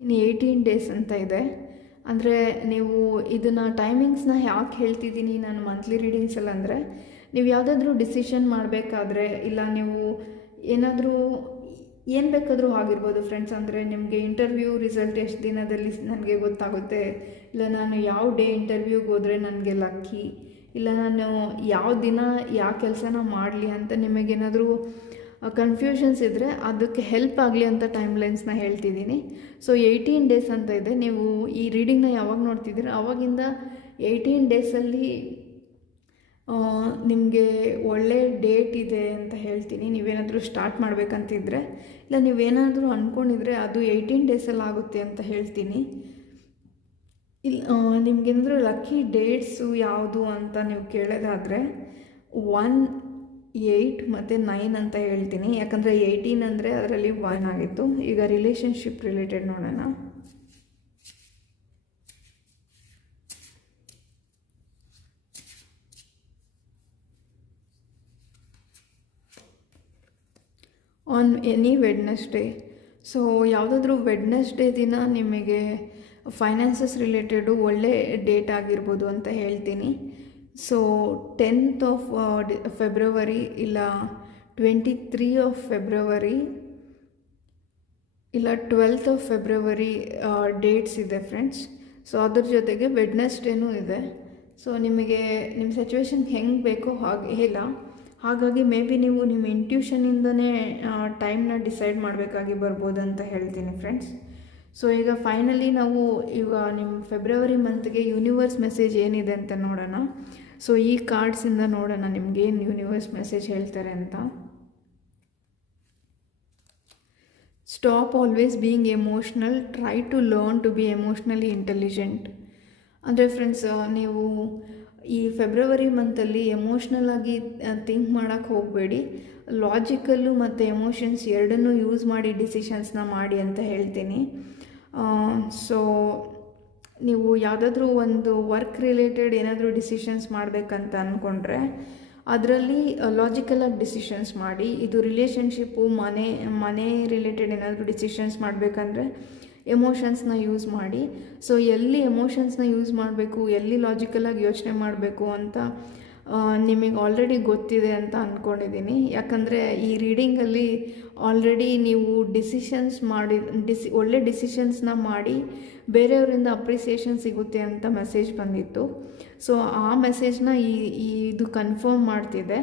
ಇನ್ನು eighteen days ಅಂತ ಇದೆ. ಅಂದರೆ ನೀವು ಇದನ್ನು ಟೈಮಿಂಗ್ಸ್ನ ಯಾಕೆ ಹೇಳ್ತಿದ್ದೀನಿ ನಾನು ಮಂತ್ಲಿ ರೀಡಿಂಗ್ಸಲ್ಲಿ ಅಂದರೆ, ನೀವು ಯಾವುದಾದ್ರೂ ಡಿಸಿಷನ್ ಮಾಡಬೇಕಾದ್ರೆ ಇಲ್ಲ ನೀವು ಏನಾದರೂ ಏನು ಬೇಕಾದರೂ ಆಗಿರ್ಬೋದು ಫ್ರೆಂಡ್ಸ್ ಅಂದರೆ ನಿಮಗೆ ಇಂಟರ್ವ್ಯೂ ರಿಸಲ್ಟ್ ಎಷ್ಟು ದಿನದಲ್ಲಿ ನನಗೆ ಗೊತ್ತಾಗುತ್ತೆ, ಇಲ್ಲ ನಾನು ಯಾವ ಡೇ ಇಂಟರ್ವ್ಯೂಗೆ ಹೋದರೆ ನನಗೆ ಲಕ್ಕಿ ಇಲ್ಲ ನಾನು ಯಾವ ದಿನ ಯಾವ ಕೆಲಸನ ಮಾಡಲಿ ಅಂತ ನಿಮಗೇನಾದರೂ ಕನ್ಫ್ಯೂಷನ್ಸ್ ಇದ್ದರೆ ಅದಕ್ಕೆ ಹೆಲ್ಪ್ ಆಗಲಿ ಅಂತ ಟೈಮ್ ಲೈನ್ಸ್ನ ಹೇಳ್ತಿದ್ದೀನಿ. ಸೊ ಏಯ್ಟೀನ್ ಡೇಸ್ ಅಂತ ಇದೆ. ನೀವು ಈ ರೀಡಿಂಗ್ನ ಯಾವಾಗ ನೋಡ್ತಿದ್ದೀರ? ಆವಾಗಿಂದ ಏಯ್ಟೀನ್ ಡೇಸಲ್ಲಿ ನಿಮಗೆ ಒಳ್ಳೆ ಡೇಟ್ ಇದೆ ಅಂತ ಹೇಳ್ತೀನಿ. ನೀವೇನಾದರೂ ಸ್ಟಾರ್ಟ್ ಮಾಡಬೇಕಂತಿದ್ರೆ, ಇಲ್ಲ ನೀವೇನಾದರೂ ಅಂದ್ಕೊಂಡಿದ್ರೆ ಅದು ಏಯ್ಟೀನ್ ಡೇಸಲ್ಲಿ ಆಗುತ್ತೆ ಅಂತ ಹೇಳ್ತೀನಿ. ಇಲ್ಲ ನಿಮಗೇನಾದರೂ ಲಕ್ಕಿ ಡೇಟ್ಸು ಯಾವುದು ಅಂತ ನೀವು ಕೇಳೋದಾದರೆ ಒನ್ ಏಯ್ಟ್ ಮತ್ತು ನೈನ್ ಅಂತ ಹೇಳ್ತೀನಿ. ಯಾಕಂದರೆ ಏಯ್ಟೀನ್ ಅಂದರೆ ಅದರಲ್ಲಿ ಒನ್ ಆಗಿತ್ತು. ಈಗ ರಿಲೇಷನ್ಶಿಪ್ ರಿಲೇಟೆಡ್ ನೋಡೋಣ. ಆನ್ ಎನಿ ವೆಡ್ನೆಸ್ಡೇ ಸೊ ಯಾವುದಾದ್ರೂ ವೆಡ್ನೆಸ್ಡೇ ದಿನ ನಿಮಗೆ ಫೈನಾನ್ಸಸ್ ರಿಲೇಟೆಡು ಒಳ್ಳೆ ಡೇಟ್ ಆಗಿರ್ಬೋದು ಅಂತ ಹೇಳ್ತೀನಿ. ಸೊ ಟೆಂತ್ ಆಫ್ ಫೆಬ್ರವರಿ ಇಲ್ಲ ಟ್ವೆಂಟಿ ತ್ರೀ ಆಫ್ ಫೆಬ್ರವರಿ ಇಲ್ಲ ಟ್ವೆಲ್ತ್ ಆಫ್ ಫೆಬ್ರವರಿ ಡೇಟ್ಸ್ ಇದೆ ಫ್ರೆಂಡ್ಸ್ ಸೊ ಅದ್ರ ಜೊತೆಗೆ ವೆಡ್ನೆಸ್ಡೇನೂ ಇದೆ. ಸೊ ನಿಮಗೆ ನಿಮ್ಮ ಸಿಚುವೇಶನ್ ಹೆಂಗೆ ಬೇಕೋ ಹಾಗೆ ಇಲ್ಲ. ಹಾಗಾಗಿ ಮೇ ಬಿ ನೀವು ನಿಮ್ಮ ಇಂಟ್ಯೂಷನಿಂದನೇ ಟೈಮ್ನ ಡಿಸೈಡ್ ಮಾಡಬೇಕಾಗಿ ಬರ್ಬೋದು ಅಂತ ಹೇಳ್ತೀನಿ ಫ್ರೆಂಡ್ಸ್ ಸೊ ಈಗ ಫೈನಲಿ ನಾವು ಈಗ ನಿಮ್ಮ ಫೆಬ್ರವರಿ ಮಂತ್ಗೆ ಯೂನಿವರ್ಸ್ ಮೆಸೇಜ್ ಏನಿದೆ ಅಂತ ನೋಡೋಣ. ಸೊ ಈ ಕಾರ್ಡ್ಸಿಂದ ನೋಡೋಣ ನಿಮಗೇನು ಯೂನಿವರ್ಸ್ ಮೆಸೇಜ್ ಹೇಳ್ತಾರೆ ಅಂತ. Stop always being emotional try to learn to be emotionally intelligent ಅಂದರೆ ಫ್ರೆಂಡ್ಸ್ ನೀವು ಈ ಫೆಬ್ರವರಿ ಮಂತಲ್ಲಿ ಎಮೋಷ್ನಲ್ ಆಗಿ ಥಿಂಕ್ ಮಾಡೋಕ್ಕೆ ಹೋಗಬೇಡಿ. ಲಾಜಿಕಲ್ಲು ಮತ್ತು ಎಮೋಷನ್ಸ್ ಎರಡನ್ನೂ ಯೂಸ್ ಮಾಡಿ ಡಿಸಿಷನ್ಸ್ನ ಮಾಡಿ ಅಂತ ಹೇಳ್ತೀನಿ. ಸೊ ನೀವು ಯಾವುದಾದ್ರೂ ಒಂದು ವರ್ಕ್ ರಿಲೇಟೆಡ್ ಏನಾದರೂ ಡಿಸಿಷನ್ಸ್ ಮಾಡಬೇಕಂತ ಅಂದ್ಕೊಂಡ್ರೆ ಅದರಲ್ಲಿ ಲಾಜಿಕಲಾಗಿ ಡಿಸಿಷನ್ಸ್ ಮಾಡಿ, ಇದು ರಿಲೇಷನ್ಶಿಪ್ಪು ಮನೆ ಮನೆ ರಿಲೇಟೆಡ್ ಏನಾದರೂ ಡಿಸಿಷನ್ಸ್ ಮಾಡಬೇಕಂದ್ರೆ ಎಮೋಷನ್ಸ್ನ ಯೂಸ್ ಮಾಡಿ. ಸೊ ಎಲ್ಲಿ ಎಮೋಷನ್ಸ್ನ ಯೂಸ್ ಮಾಡಬೇಕು, ಎಲ್ಲಿ ಲಾಜಿಕಲಾಗಿ ಯೋಚನೆ ಮಾಡಬೇಕು ಅಂತ ನಿಮಗೆ ಆಲ್ರೆಡಿ ಗೊತ್ತಿದೆ ಅಂತ ಅಂದ್ಕೊಂಡಿದ್ದೀನಿ ಯಾಕಂದರೆ ಈ ರೀಡಿಂಗಲ್ಲಿ ಆಲ್ರೆಡಿ ನೀವು ಡಿಸಿಷನ್ಸ್ ಮಾಡಿ ಡಿಸಿ ಒಳ್ಳೆ ಡಿಸಿಷನ್ಸ್ನ ಮಾಡಿ ಬೇರೆಯವರಿಂದ ಅಪ್ರಿಸಿಯೇಷನ್ ಸಿಗುತ್ತೆ ಅಂತ ಮೆಸೇಜ್ ಬಂದಿತ್ತು. ಸೊ ಆ ಮೆಸೇಜ್ನ ಈ ಇದು ಕನ್ಫರ್ಮ್ ಮಾಡ್ತಿದೆ.